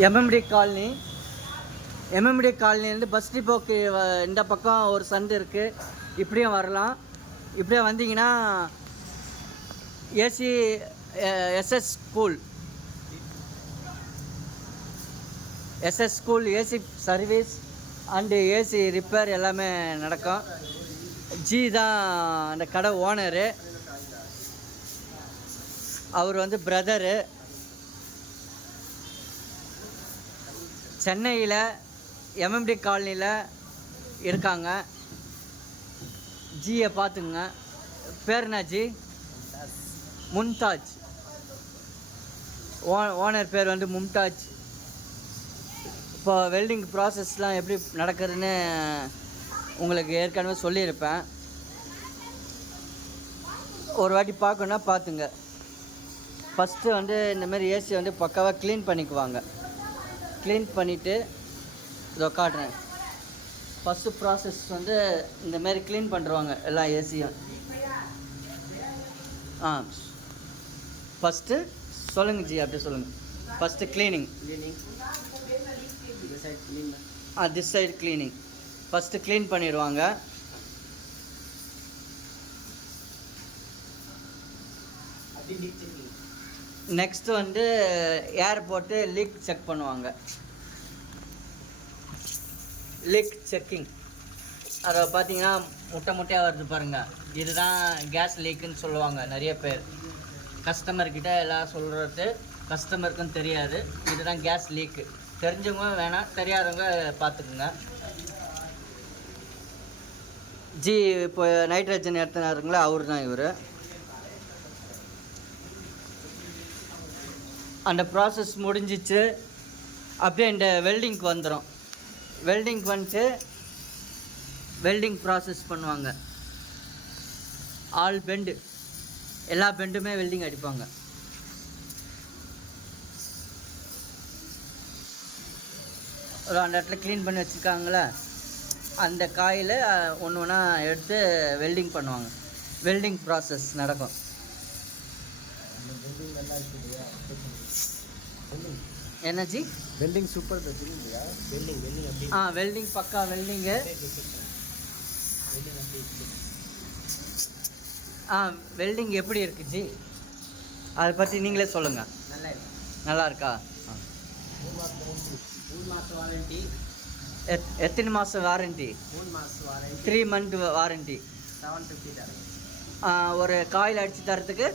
MMT colony. MMT காலனிலேருந்து bus டிப்போக்கு இந்த பக்கம் ஒரு சந்து இருக்குது, இப்படியும் வரலாம். இப்படியே வந்தீங்கன்னா AC SS school, SS school AC service and AC repair எல்லாமே நடக்கும். ஜி தான் அந்த கடை ஓனரு, அவர் வந்து பிரதரு. சென்னையில் எம்எம்டி காலனியில் இருக்காங்க. ஜியை பார்த்துங்க. பேர் என்ன ஜி? மும்தாஜ். ஓனர் பேர் வந்து மும்தாஜ். இப்போ வெல்டிங் ப்ராசஸ்லாம் எப்படி நடக்குதுன்னு உங்களுக்கு ஏற்கனவே சொல்லியிருப்பேன். ஒரு வாட்டி பார்க்கணுன்னா பார்த்துங்க. ஃபஸ்ட்டு வந்து இந்தமாரி ஏசி வந்து பக்காவாக க்ளீன் பண்ணிக்குவாங்க. க்ளீன் பண்ணிவிட்டு இதோ காட்டுறேன். ஃபஸ்ட்டு ப்ராசஸ் வந்து இந்தமாரி க்ளீன் பண்ணுறவாங்க எல்லா ஏசியும். ஃபஸ்ட்டு சொல்லுங்கள் ஜி, அப்படியே சொல்லுங்கள். First cleaning. This side cleaning. First clean பண்ணிடுவாங்க. நெக்ஸ்ட்டு வந்து ஏர் போட்டு லீக் செக் பண்ணுவாங்க. Leak checking. அதை பார்த்தீங்கன்னா முட்டையாக வருது பாருங்கள், இதுதான் கேஸ் லீக்குன்னு சொல்லுவாங்க நிறைய பேர். கஸ்டமர்கிட்ட எல்லாம் சொல்கிறது கஸ்டமருக்கும் தெரியாது. இதுதான் கேஸ் லீக்கு. தெரிஞ்சவங்க வேணாம், தெரியாதவங்க பார்த்துக்குங்க. ஜி இப்போ நைட்ரஜன் எடுத்துனாருங்களா, அவர் தான் இவர். அந்த ப்ராசஸ் முடிஞ்சிச்சு. அப்படியே இந்த வெல்டிங்க்கு வந்துடும். வெல்டிங்க்கு வந்துட்டு வெல்டிங் ப்ராசஸ் பண்ணுவாங்க. ஆல் பெண்டு, எல்லா பெண்டுமே வெல்டிங் அடிப்பாங்க. ஒரு அந்த இடத்துல க்ளீன் பண்ணி வச்சுருக்காங்களே, அந்த காயில் ஒன்று ஒன்றா எடுத்து வெல்டிங் பண்ணுவாங்க. வெல்டிங் ப்ராசஸ் நடக்கும். என்னஜி? வெல்டிங் சூப்பர் வெல்டிங் வெல்டிங் பக்கா வெல்டிங்கு. வெல்டிங் எப்படி இருக்கு ஜி? அதை பற்றி நீங்களே சொல்லுங்கள். நல்லா இருக்கா? 3 மாதம் வாரண்டி. எத்தனை மாதம் வாரண்டி? 3 மாதம் வாரண்டி. 3 month warranty. 750 தரேன். ஒரு காயில் அடித்து தரத்துக்கு